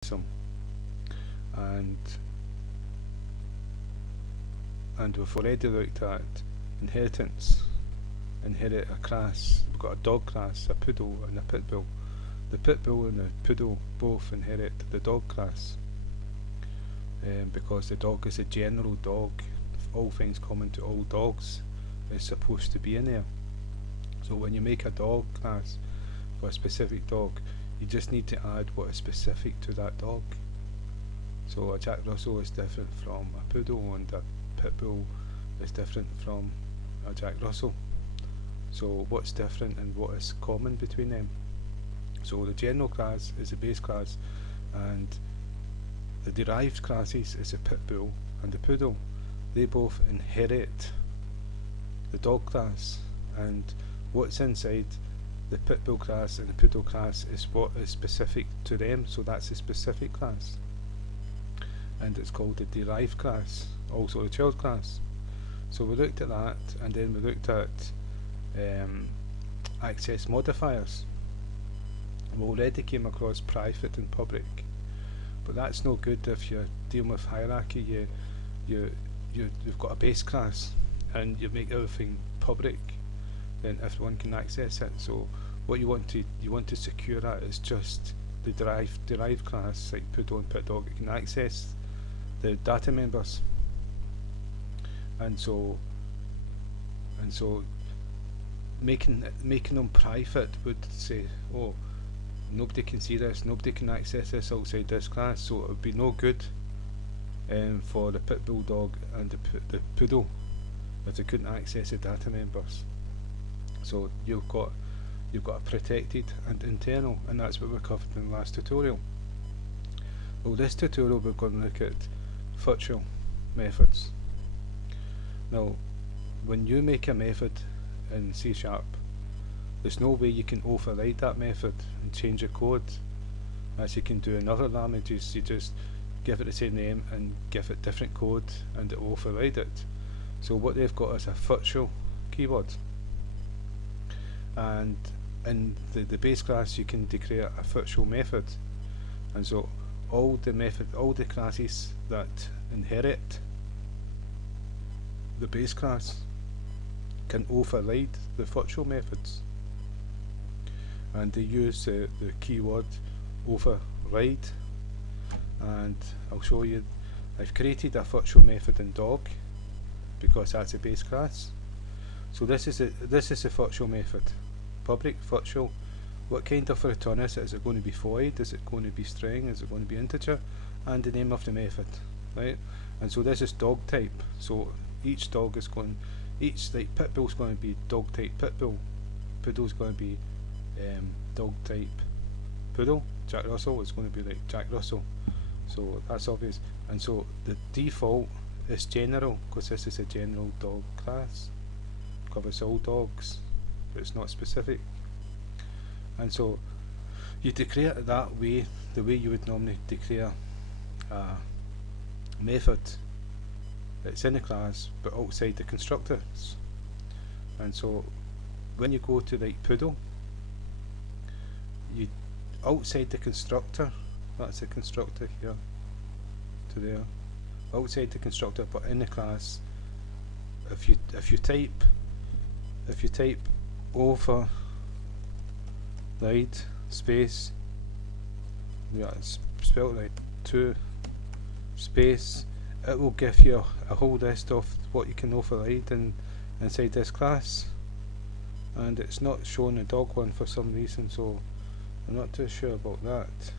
polymorphism, and we've already looked at inheritance. Inherit a class. We've got a dog class, a poodle and a pit bull. The pit bull and the poodle both inherit the dog class, because the dog is a general dog. All things common to all dogs is supposed to be in there. So when you make a dog class for a specific dog, you just need to add what is specific to that dog. So a Jack Russell is different from a poodle, and a pit bull is different from a Jack Russell. So what's different and what is common between them? So the general class is the base class, and the derived classes is the pit bull and the poodle. They both inherit the dog class, and what's inside the pit bull class and the poodle class is what is specific to them. So that's a specific class, and it's called the derived class, also the child class. So we looked at that, and then we looked at access modifiers. We already came across private and public, but that's no good if you're dealing with hierarchy. You've got a base class and you make everything public, then everyone can access it. So what you want to secure that is just the derived class, like poodle and pit dog. It can access the data members, and so making them private would say, oh, nobody can see this, nobody can access this outside this class. So it would be no good for the pit bull dog and the poodle if they couldn't access the data members. So you've got a protected and internal, and that's what we covered in the last tutorial. Well, this tutorial we're going to look at virtual methods. Now, when you make a method in C#, there's no way you can override that method and change the code as you can do in other languages. You just give it the same name and give it different code and it will override it. So what they've got is a virtual keyword, and in the base class you can declare a virtual method, and so all the classes that inherit the base class can override the virtual methods, and they use the keyword override. And I'll show you. I've created a virtual method in dog because that's a base class. So this is a virtual method, public virtual. What kind of return is it? Is it going to be void? Is it going to be string? Is it going to be integer? And the name of the method, right? And so this is dog type. So each dog is going, like pit bull is going to be dog type pit bull, poodle is going to be dog type poodle, Jack Russell is going to be like Jack Russell. So that's obvious. And so the default is general, because this is a general dog class, covers all dogs, but it's not specific. And so you declare it that way, the way you would normally declare a method that's in the class but outside the constructors. And so when you go to like poodle, you outside the constructor, that's the constructor here to there, outside the constructor, but in the class, if you type override space, yeah, it's spelled right, 2 space, it will give you a whole list of what you can override inside this class, and it's not showing the dog one for some reason, so I'm not too sure about that.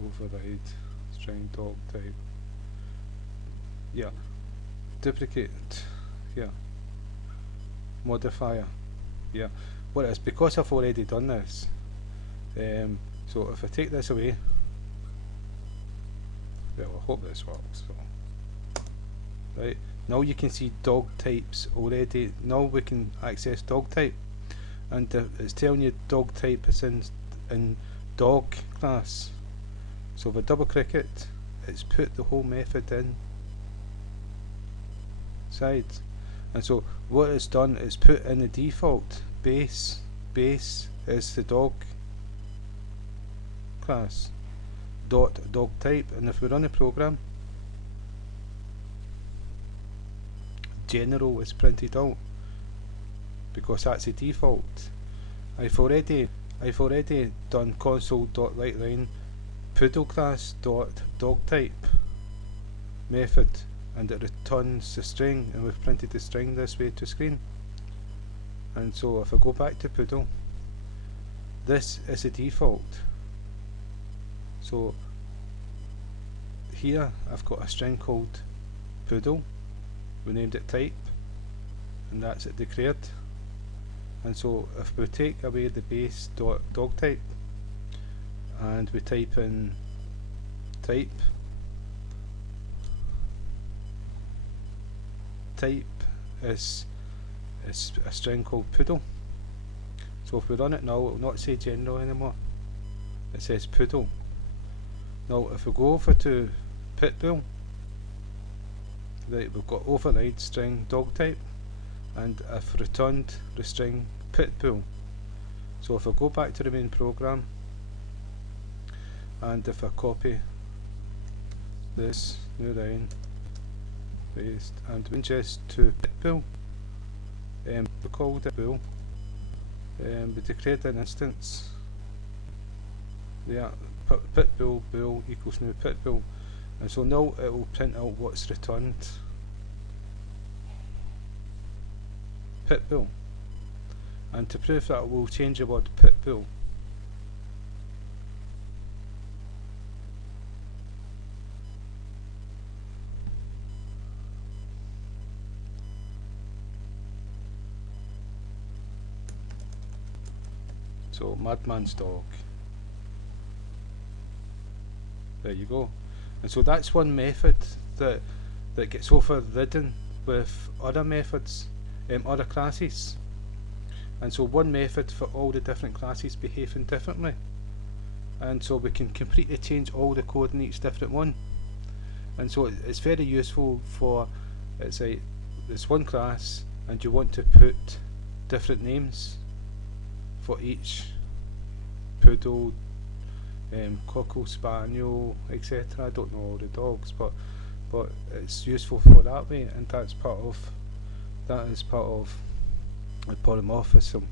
Override string dog type, yeah, duplicate, yeah, modifier, yeah. What it is, because I've already done this, so if I take this away, well, I hope this works. So, right, now you can see dog types already. Now we can access dog type, and it's telling you dog type is in dog class. So if I double click it, it's put the whole method in side. And so what it's done is put in the default base is the dog class, dot dog type, and if we run a program, general is printed out because that's the default. I've already done console.writeline poodle class dot dog type method, and it returns the string, and we've printed the string this way to screen. And so if I go back to poodle, this is the default. So here I've got a string called poodle, we named it type, and that's it declared. And so if we take away the base dog type and we type in type is a string called poodle. So if we run it now, it will not say general anymore, it says poodle. Now if we go over to pitbull, right, we've got override string dog type, and I've returned the string pitbull. So if I go back to the main program, and if I copy this new line, paste, and ingest to pitbull, we called it bull, we declared an instance, yeah, pitbull bull equals new pitbull, and so now it will print out what's returned, pitbull. And to prove that, we'll change the word pitbull. So madman's dog. There you go. And so that's one method that gets overridden with other methods, other classes. And so one method for all the different classes behaving differently, and so we can completely change all the code in each different one. And so it's very useful for, it's one class and you want to put different names for each poodle, cocker spaniel, etc. I don't know all the dogs, but it's useful for that way, and that is part of the polymorphism.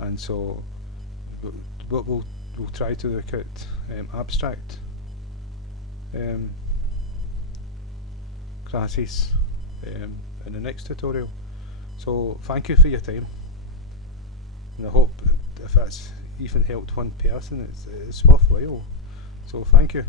And so we'll try to look at abstract classes in the next tutorial. So thank you for your time, and I hope if that's even helped one person, it's worthwhile. So thank you.